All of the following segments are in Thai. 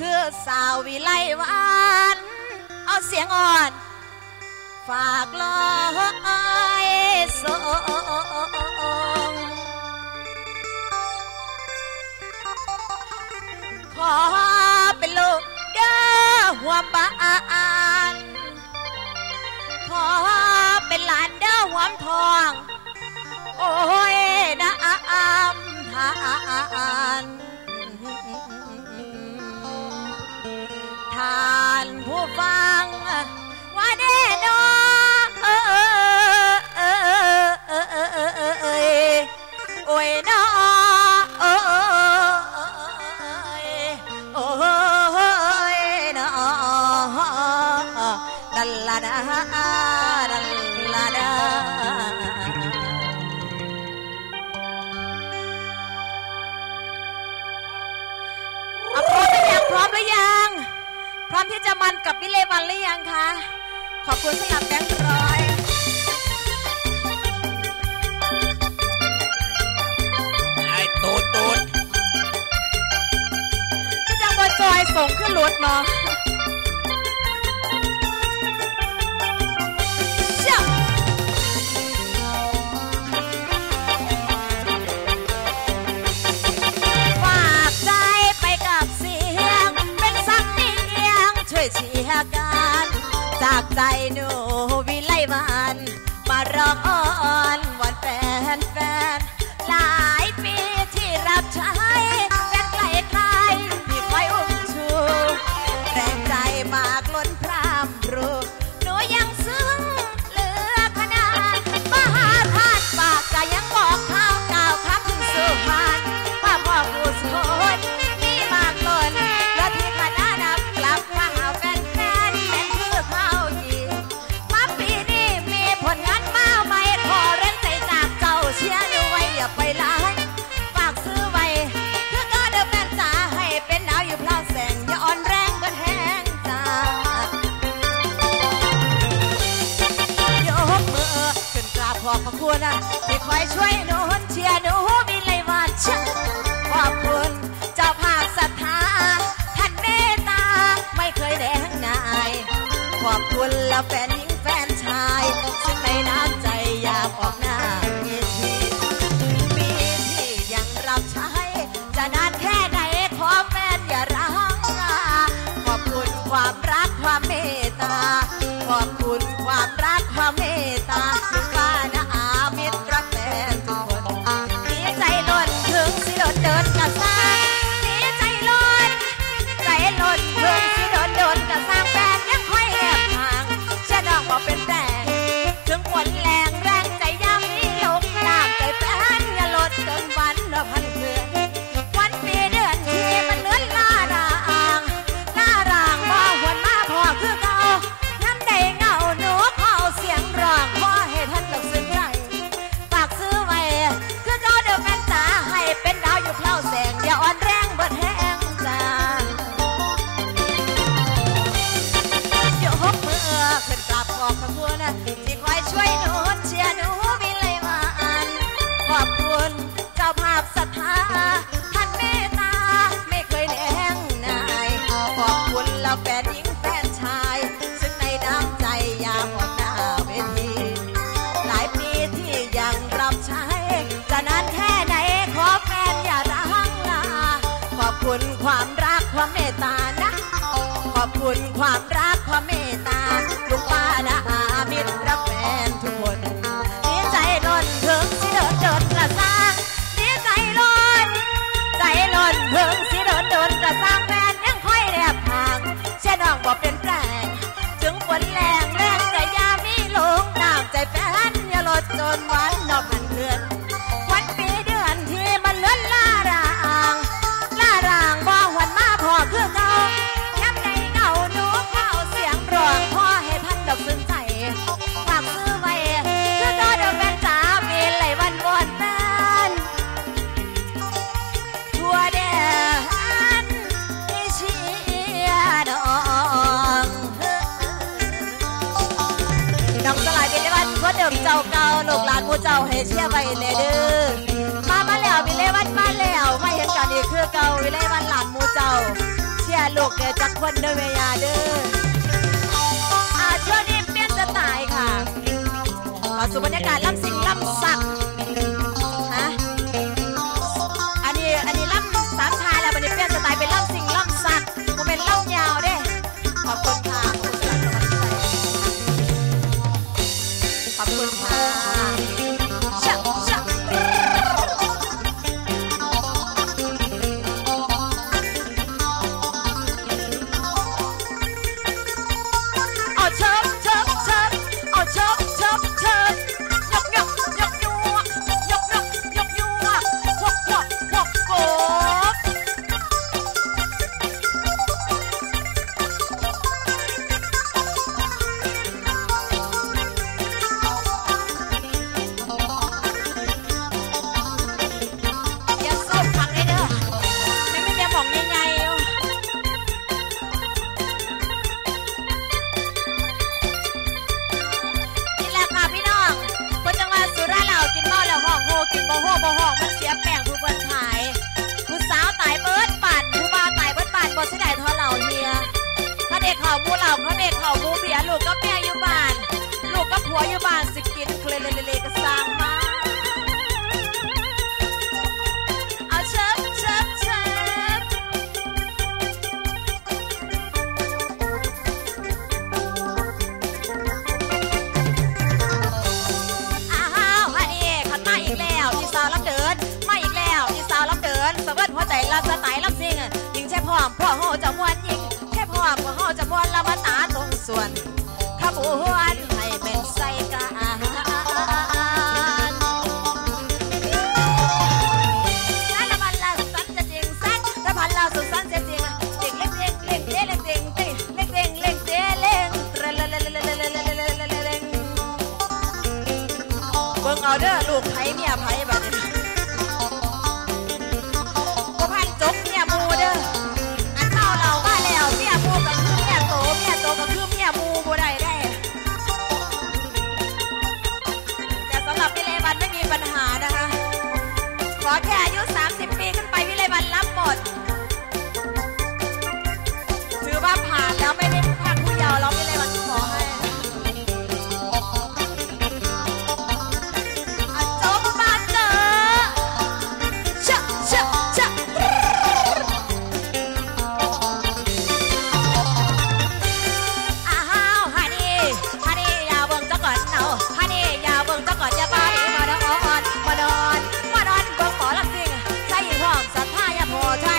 คือสาววิไลวันเอาเสียงอ่อน ฝากลอยสงขอเป็นลูกเด้อหัวปานขอเป็นหลานเด้อหัวทอง โอ้ยือยัง พร้อมที่จะมันกับวิเลวันหรือยังคะ ขอบคุณสำหรับแบงค์รอยไอ้ตูดตูดก็จังบอจอยส่งขึ้นรถเนาะ คนละแฟนหญิงแฟนชาย ซึ่งไม่น่าใจอยากออกหน้าเวทีมีที่ยังรับใช้ จะนานแค่ไหนขอแม่นอย่ารัางขอบคุณความ ความเมตตานะ ขอบคุณความรักความเมตตาลุงป้าและอาบิดรรักแฟนทุกคนเนี้ใจล้นถึงสิเดินเดินกระซังเนี้ใจล้นใจล้นถึงสิเดินเดินกระซังแฟนยังค่อยแนบทางเช่น้องบอกเป็นแปลงถึงฝนแรงแรงแต่ยามีลงน้ำใจแฟนอย่าลดจนไว้ จักคนเด้อแม่ยาเด้ออาช่วงนี้เปลี่ยนสไตล์ค่ะขอสู่บรรยากาศล่ำสิงล่ำซาามูเหล่าเขาเด็กเขามูเบียลูกก็แม่อยู่บ้าน ลูกก็ผัวอยู่บ้านสิกินเคลเลเลก็ วนให้เป็นใส่กะเอาเด้อลูกไผเนี่ย 我唱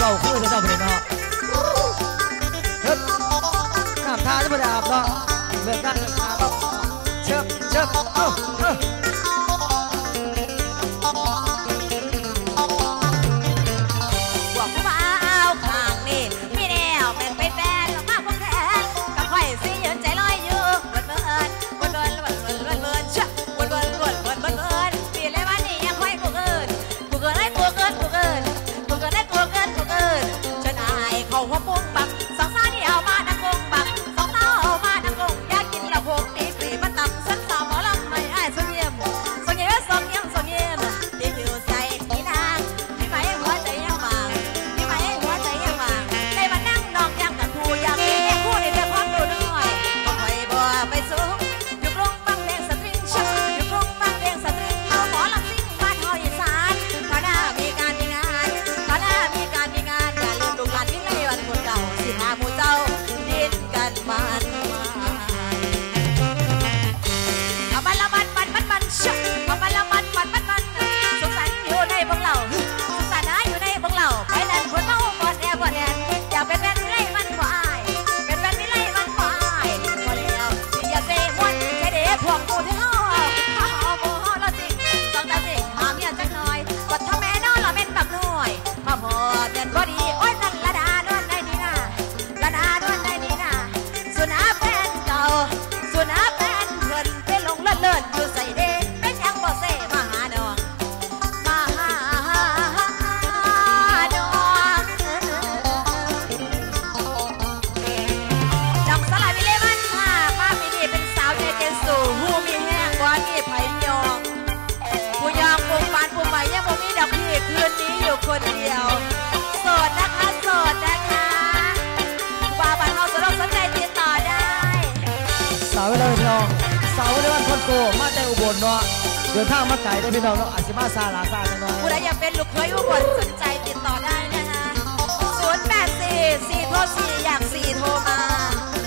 เราคือจะเจ้าไปเนาะเฮ้ยน้ำทาจะไม่ได้อาบเนาะเลิกกันเลิกอาบเชิบเชิบเอ้าเอ้า เดินทางมาไกลได้อพี่น้องเนาะอาจจะมาซาลาซาจังหน่อยผู้ใดอยากเป็นลูกเคยอุบลสนใจติดต่อได้นะคะ084 4โทร4อยาก4โทรมา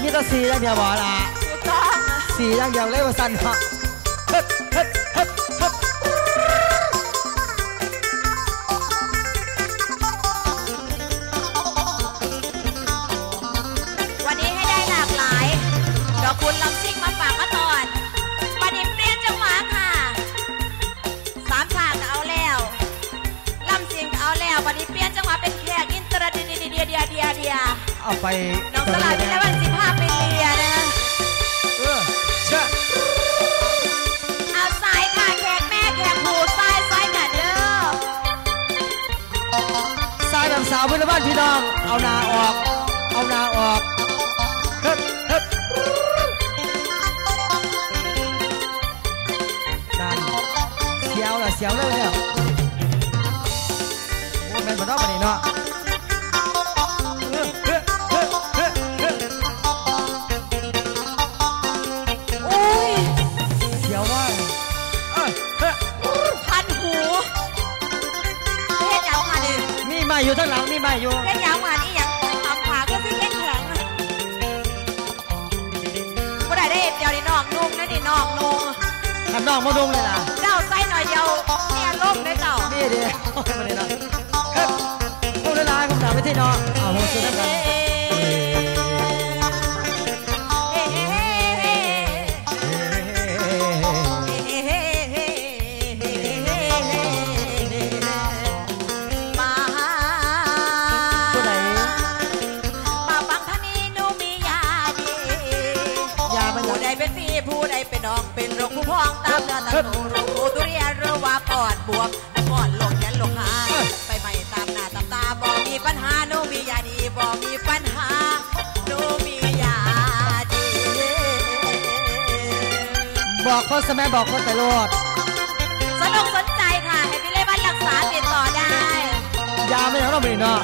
มีแต่สีอย่างเดียวบ่ล่ะถูกต้อง สีอย่างเดียวเลยว่าสั้นเนาะ เอาไปน้องสลาวินและวันสิบห้าเป็นเลียนะเออเชื่อเอาสายค่ะแขกแม่แขกผูสายสายหนาเด้อสายแบบสาวเวลาบ้านพี่น้อง เอานาออก เอานาออกเฮ้เฮ้นั่นเสียวล่ะเสียวเลยเนี่ยโอ้แม่นบ่เนาะบัดนี้เนาะ มีไม้อยู่ทั้างหลังมีไม้อยู่เฮ็ดหยังมานี่หยังทำขาก็สิแข็งแข็งบ่ได้ได้เดี๋ยวนี้น้องนุ่งนะนี่น้องนุ่งขันน้องมาดงเลยล่ะเจ้าใส่หน่อยเดียวเนี่ยล่มเลยเจ้านี่ดิโอ้ยบัดนี้เนาะเฮ้ยพวกเวลาคำถามไปที่เนาะเอาหัวสุดแล้วกัน พองตามเนื้อตาหนูรูตุเรียนรือว่าปอดบวมปอดหลงยันหลงหาไปใหม่ตามหน้าตามตาบ่มีปัญหาหนูมียาดีบ่มีปัญหาหนูมียาดีบอกคนสมัยบอกคนแต่โลดสนุกสนใจค่ะให้พี่เล่บ้านรักษาติดต่อได้ ยาไม่ยังต้องไปเนาะ